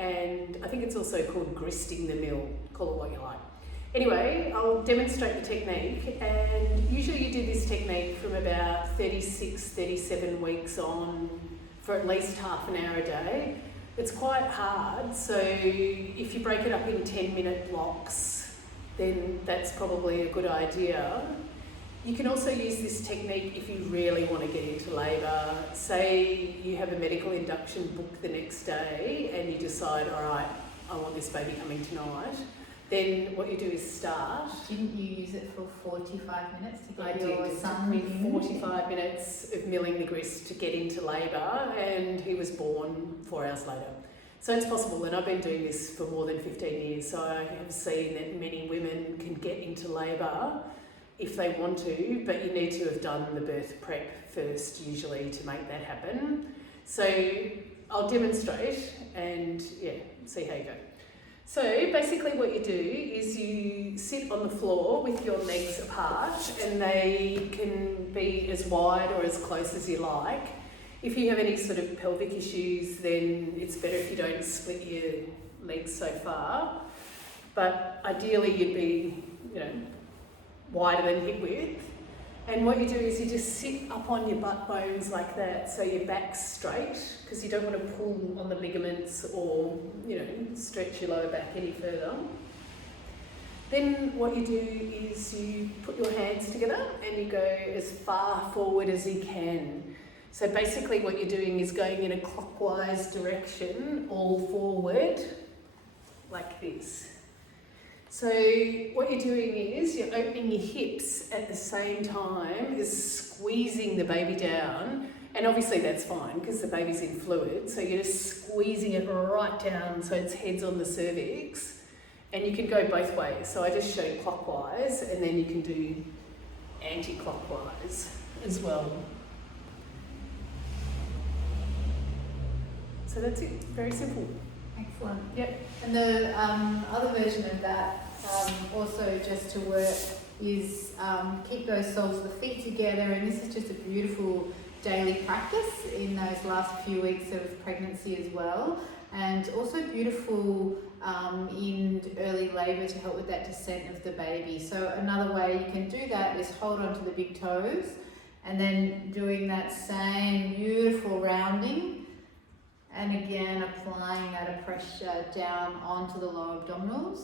and I think it's also called gristing the mill, call it what you like. Anyway, I'll demonstrate the technique, and usually you do this technique from about 36, 37 weeks on for at least half an hour a day. It's quite hard, so if you break it up in 10-minute blocks, then that's probably a good idea. You can also use this technique if you really want to get into labour. Say you have a medical induction booked the next day and you decide, all right, I want this baby coming tonight. Then what you do is start. Didn't you use it for 45 minutes to get I your did. son It took me 45 minutes of milling the grist to get into labour, and he was born 4 hours later. So it's possible, and I've been doing this for more than 15 years, so I have seen that many women can get into labour if they want to, but you need to have done the birth prep first usually to make that happen. So I'll demonstrate and see how you go. So basically what you do is you sit on the floor with your legs apart, and they can be as wide or as close as you like. If you have any sort of pelvic issues, then it's better if you don't split your legs so far. But ideally you'd be, wider than hip width. And what you do is you just sit up on your butt bones like that, so your back's straight, because you don't want to pull on the ligaments or, stretch your lower back any further. Then what you do is you put your hands together and you go as far forward as you can. So basically what you're doing is going in a clockwise direction, all forward, like this. So what you're doing is you're opening your hips at the same time as squeezing the baby down, and obviously that's fine because the baby's in fluid, so you're just squeezing it right down so its head's on the cervix, and you can go both ways. So I just showed clockwise, and then you can do anti-clockwise as well. So that's it, very simple. Excellent. Yep. And the other version of that, also just to work, is keep those soles of the feet together, and this is just a beautiful daily practice in those last few weeks of pregnancy as well, and also beautiful in early labour to help with that descent of the baby. So another way you can do that is hold on to the big toes, and then doing that same beautiful rounding, and again applying that pressure down onto the lower abdominals.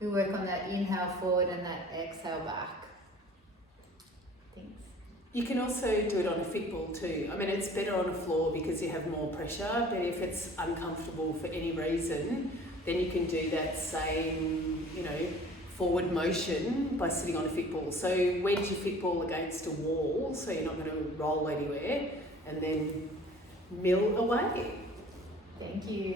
We work on that inhale forward and that exhale back. Thanks. You can also do it on a fit ball too. I mean, it's better on a floor because you have more pressure, but if it's uncomfortable for any reason, then you can do that same, forward motion by sitting on a fit ball. So wedge your fit ball against a wall so you're not going to roll anywhere, and then mill away. Thank you.